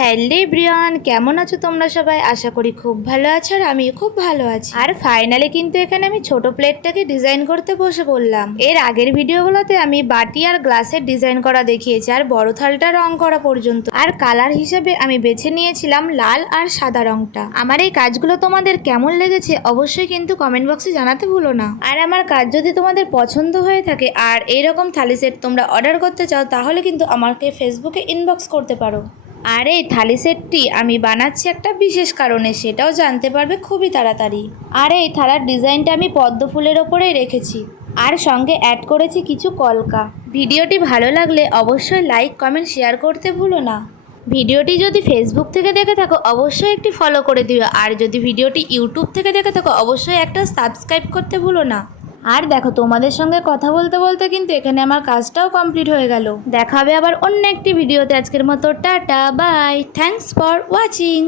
Hello everyone, কেমন আছো তোমরা সবাই? আশা করি খুব ভালো আছো আর আমিও খুব ভালো আছি। আর ফাইনালি কিন্তু এখানে আমি ছোট প্লেটটাকে ডিজাইন করতে বসে পড়লাম। এর আগের ভিডিওগুলোতে আমি বাটি আর গ্লাসের ডিজাইন করা দেখিয়েছি আর বড় থালটা রং করা পর্যন্ত। আর কালার হিসেবে আমি বেছে নিয়েছিলাম লাল আর সাদা রংটা। আমার এই কাজগুলো তোমাদের কেমন লেগেছে অবশ্যই কিন্তু কমেন্ট বক্সে জানাতে ভুলো না। আর আমার কাজ যদি তোমাদের পছন্দ হয়ে থাকে আর এইরকম থালি সেট তোমরা অর্ডার করতে চাও তাহলে কিন্তু আমাকে ফেসবুকে ইনবক্স করতে পারো। আর এই থালি সেটটি আমি বানাচ্ছি একটা বিশেষ কারণে, সেটাও জানতে পারবে খুবই তাড়াতাড়ি। আর এই থালার ডিজাইনটা আমি পদ্ম ফুলের ওপরেই রেখেছি আর সঙ্গে অ্যাড করেছি কিছু কলকা। ভিডিওটি ভালো লাগলে অবশ্যই লাইক কমেন্ট শেয়ার করতে ভুলো না। ভিডিওটি যদি ফেসবুক থেকে দেখে থাকো অবশ্যই একটি ফলো করে দিও, আর যদি ভিডিওটি ইউটিউব থেকে দেখে থাকো অবশ্যই একটা সাবস্ক্রাইব করতে ভুলো না। আর দেখো, তোমাদের সঙ্গে কথা বলতে বলতে কিন্তু এখানে আমার কাজটাও কমপ্লিট হয়ে গেল। দেখা হবে আবার অন্য একটি ভিডিওতে। আজকের মতো tata bye, thanks for watching.